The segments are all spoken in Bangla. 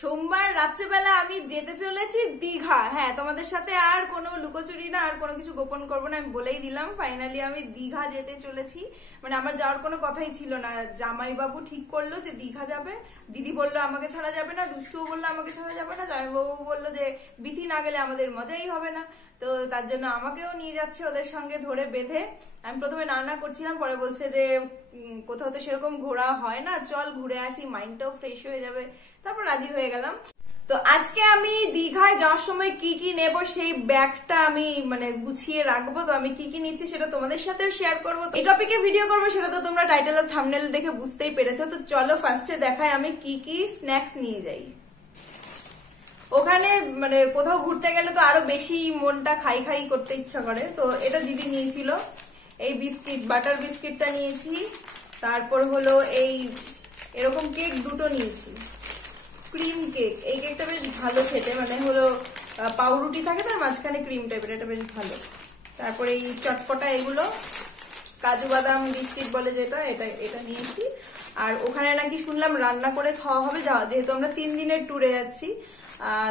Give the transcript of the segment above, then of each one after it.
সোমবার রাত্রেবেলা আমি যেতে চলেছি দীঘা। হ্যাঁ, তোমাদের সাথে আর কোনো লুকোচুরি না, আর কোনো কিছু গোপন করবো না, আমি বলেই দিলাম। ফাইনালি আমি দীঘা যেতে চলেছি। মানে আমার যাওয়ার কোনো কথাই ছিল না। জামাইবাবু ঠিক করলো যে দীঘা যাবে, দিদি বললো আমাকে ছাড়া যাবে না, দুষ্টুও বললো আমাকে ছাড়া যাবে না, জামাইবাবু বললো যে বিথি না গেলে আমাদের মজাই হবে না, তো তার জন্য আমাকেও নিয়ে যাচ্ছে ওদের সঙ্গে ধরে বেঁধে। আমি প্রথমে না করছিলাম, পরে বলছে যে কোথাও তো সেরকম ঘোরা হয় না, চল ঘুরে আসি, মাইন্ডটাও ফ্রেশ হয়ে যাবে, তারপর রাজি হয়ে গেলাম। তো আজকে আমি দীঘায় যাওয়ার সময় কি কি নেব সেই ব্যাগটা আমি মানে গুছিয়ে রাখবো। তো আমি কি কি নিচ্ছি সেটা তোমাদের সাথে শেয়ার করবো। এই টপিকে ভিডিও করবো সেটা তো তোমরা টাইটেল আর থাম্বনেল দেখে বুঝতেই পেরেছো। তো চলো ফার্স্টে দেখাই আমি কি কি স্ন্যাক্স নিয়ে যাই। ওখানে মানে কোথাও ঘুরতে গেলে তো আরো বেশি মনটা খাই খাই করতে ইচ্ছা করে। তো এটা দিদি নিয়েছিল, এই বিস্কিট, বাটার বিস্কিটটা নিয়েছি। তারপর হলো এই এরকম কেক দুটো নিয়েছি, ক্রিম কেক। এই কেকটা বেশ ভালো খেতে, মানে হলো পাউরুটি থাকে না মাঝখানে ক্রিম টাইপের, এটা বেশ ভালো। তারপরে এই চটপটা এগুলো কাজু বাদাম বিস্কিট বলে যেটা, এটা নিয়েছি। আর ওখানে নাকি শুনলাম রান্না করে খাওয়া হবে, যেহেতু আমরা 3 দিনের ট্যুরে যাচ্ছি।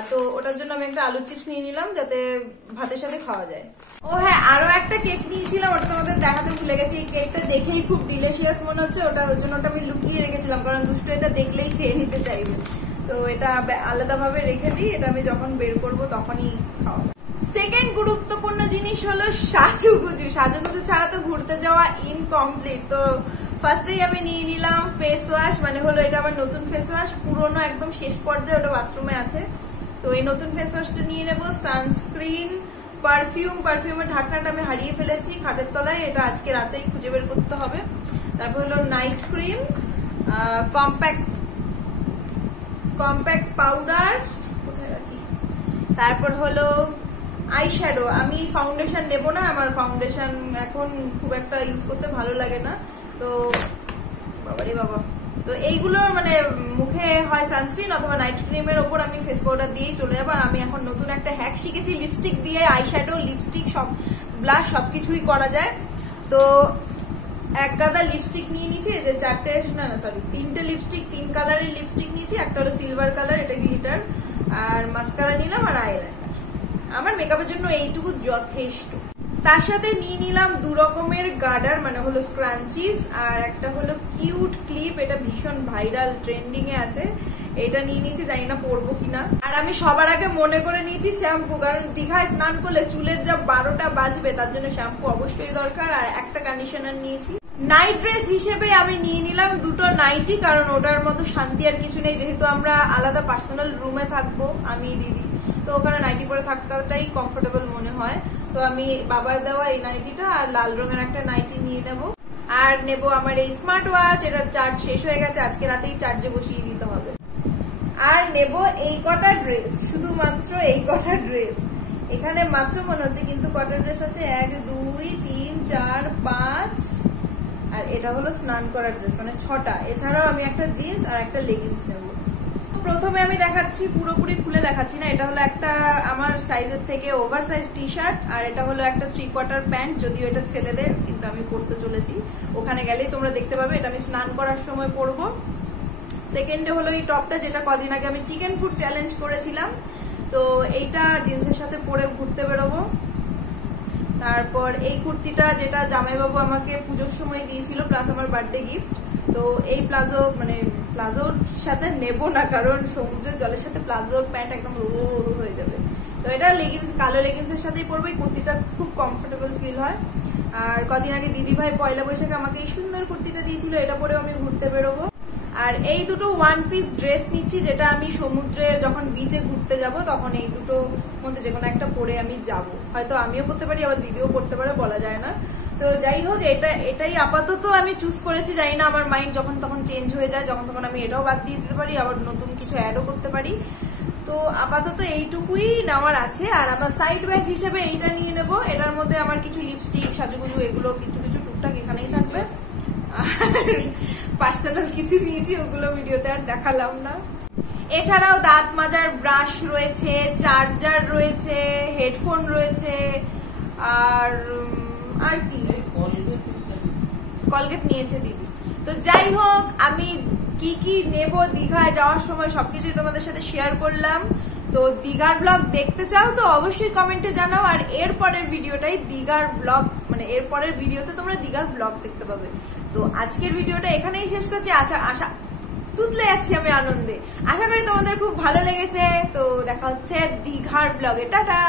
তো ওটার জন্য আমি একটা আলু চিপস নিয়ে নিলাম যাতে ভাতের সাথে খাওয়া যায়। ও হ্যাঁ, আরো একটা কেক নিয়েছিলাম, ওটা তোমাদের দেখাতে ভুলে গেছি। এই কেকটা দেখেই খুব ডিলিশিয়াস মনে হচ্ছে, ওর জন্য ওটা আমি লুকিয়ে রেখেছিলাম, কারণ দুষ্টু এটা দেখলেই খেয়ে নিতে চাইবে। তো এটা আলাদা ভাবে রেখে দিই, এটা আমি যখন বের করবো তখনই খাওয়া। সেকেন্ড গুরুত্বপূর্ণ জিনিস হলো সাজুগুজু। সাজুগুজু ছাড়া তো ঘুরতে যাওয়া ইনকমপ্লিট। তো ফার্স্টেই আমি নিয়ে নিলাম ফেস ওয়াশ, মানে হলো এটা আমার নতুন ফেস ওয়াশ, পুরোনো একদম শেষ পর্যায়ে, ওটা বাথরুমে আছে। তো এই নতুন ফেস ওয়াশটা নিয়ে নেবো। সানস্ক্রিন, পারফিউমের ঢাকনাটা আমি হারিয়ে ফেলেছি খাটের তলায়, এটা আজকে রাতেই খুঁজে বের করতে হবে। তারপর হলো নাইট ক্রিম, কম্প্যাক্ট পাউডার, তারপর হলো আইশ্যাডো। আমি ফাউন্ডেশন নেব না, আমার ফাউন্ডেশন এখন খুব একটা ইউজ করতে ভালো লাগে না। তো বাবারে বাবা, তো এইগুলো মানে মুখে হয় সানস্ক্রিন অথবা নাইট ক্রিমের ওপর আমি ফেস পাউডার দিয়েই চলে যাবো। আর আমি এখন নতুন একটা হ্যাক শিখেছি, লিপস্টিক দিয়ে আইশ্যাডো, লিপস্টিক, সব ব্লাশ সবকিছুই করা যায়। তো এক গাদা লিপস্টিক নিয়ে নিয়েছি, যে 3টে লিপস্টিক, 3 কালারের লিপস্টিক নিয়েছি। একটা হলো সিলভার কালার, এটা গ্লিটার, আর মাস্কারা নিলাম, আর আইলাইনার। আমার মেকআপের জন্য এইটুকু যথেষ্ট। তার সাথে নিয়ে নিলাম 2 রকমের গার্ডার, মানে হলো স্ক্রাঞ্চিস, আর একটা হলো কিউট ক্লিপ, এটা ভীষণ ভাইরাল, ট্রেন্ডিং এ আছে। এটা নিয়ে নিয়েছি, জানি না পরবো কিনা। আর আমি সবার আগে মনে করে নিয়েছি শ্যাম্পু, কারণ দীঘায় স্নান করলে চুলের যা 12টা বাজবে, তার জন্য শ্যাম্পু অবশ্যই দরকার। আর একটা কন্ডিশনার নিয়েছি। নাইট ড্রেস হিসেবে আমি নিয়ে নিলাম 2টো নাইটি, কারণ ওটার মতো শান্তি আর কিছু নেই। যেহেতু আমরা আলাদা পার্সোনাল রুমে থাকবো আমি দিদি, তো ওখানে নাইটি পরে থাকাটাই কমফোর্টেবল মনে হয়। তো আমি বাবার দেওয়া এই নাইটিটা আর লাল রঙের একটা নাইটি নিয়ে নেব। আর নেব আমার এই স্মার্ট ওয়াচ, এটার চার্জ শেষ হয়ে গেছে, আজকে রাতেই চার্জে বসিয়ে দিতে হবে। আর নেব এই কটা ড্রেস, শুধুমাত্র এই কটা ড্রেস। এখানে মাত্র মনে হচ্ছে, কিন্তু কটা ড্রেস আছে, 1 2 3 4 5, আর এটা হলো স্নান করার ড্রেস, মানে 6টা। এছাড়াও আমি একটা জিন্স আর একটা লেগিংস নেব। প্রথমে আমি দেখাচ্ছি, পুরোপুরি খুলে দেখাচ্ছি না, এটা হলো একটা আমার সাইজের থেকে ওভার সাইজ টি শার্ট, আর এটা হলো একটা 3/4 প্যান্ট, যদিও এটা ছেলেদের, কিন্তু আমি পরতে চলেছি। ওখানে গেলেই তোমরা দেখতে পাবে, এটা আমি স্নান করার সময় পরবো। সেকেন্ডে হলো এই টপটা, যেটা কদিন আগে আমি চিকেন ফুড চ্যালেঞ্জ করেছিলাম, তো এইটা জিন্সের সাথে পরে ঘুরতে বেরোবো। তারপর এই কুর্তিটা, যেটা জামাইবাবু আমাকে পুজোর সময় দিয়েছিল, প্লাস আমার বার্থডে গিফট। তো এই প্লাজো, মানে প্লাজোর সাথে নেব না, কারণ সমুদ্রের জলের সাথে প্লাজোর প্যান্ট একদম রো হয়ে যাবে। তো এটা লেগিংস, কালো লেগিংস এর সাথেই পরবো। এই কুর্তিটা খুব কমফোর্টেবল ফিল হয়। আর কদিন আগে দিদি ভাই পয়লা বৈশাখে আমাকে এই সুন্দর কুর্তিটা দিয়েছিল, এটা পরেও আমি ঘুরতে বেরোবো। আর এই দুটো 1 পিস ড্রেস নিচ্ছি, যেটা আমি সমুদ্রে যখন বিচে ঘুরতে যাব তখন এই দুটো মধ্যে যে কোনো একটা পরে আমি যাব। হয়তো আমিও পরতে পারি, আবার দিদিও পরতে পারে, বলা যায় না। তো যাই হোক, এটাই আপাতত আমি চুজ করেছি। জানি না আমার মাইন্ড যখন তখন চেঞ্জ হয়ে যায়, যখন তখন আমি এটাও বাদ দিয়ে দিতে পারি, আবার নতুন কিছু অ্যাডও করতে পারি। তো আপাতত এইটুকুই নেওয়ার আছে। আর আমার সাইড ব্যাগ হিসেবে এইটা নিয়ে নেবো। এটার মধ্যে আমার কিছু লিপস্টিক, সাজুগুজু, এগুলো কিছু কিছু টুকটাক এখানেই থাকবে। আর পার্সোনাল কিছু নিয়েছি, ওগুলো ভিডিওতে আর দেখালাম না। এছাড়াও দাঁত মাজার ব্রাশ রয়েছে, চার্জার রয়েছে, হেডফোন রয়েছে, আর কি কলগেট নিয়েছে দিদি। তো যাই হোক, আমি কি কি নেব দীঘায় যাওয়ার সময় সবকিছুই তোমাদের সাথে শেয়ার করলাম। তো দীঘার ব্লগ দেখতে চাও তো অবশ্যই কমেন্টে জানাও। আর এরপরের ভিডিওটাই দীঘার ব্লগ, মানে এরপরের ভিডিওতে তোমরা দীঘার ব্লগ দেখতে পাবে। তো আজকের ভিডিওটা এখানেই শেষ করছি। আশা তুতলে যাচ্ছি আমি আনন্দে। আশা করি তোমাদের খুব ভালো লেগেছে। তো দেখা হচ্ছে দীঘার ব্লগে, টাটা।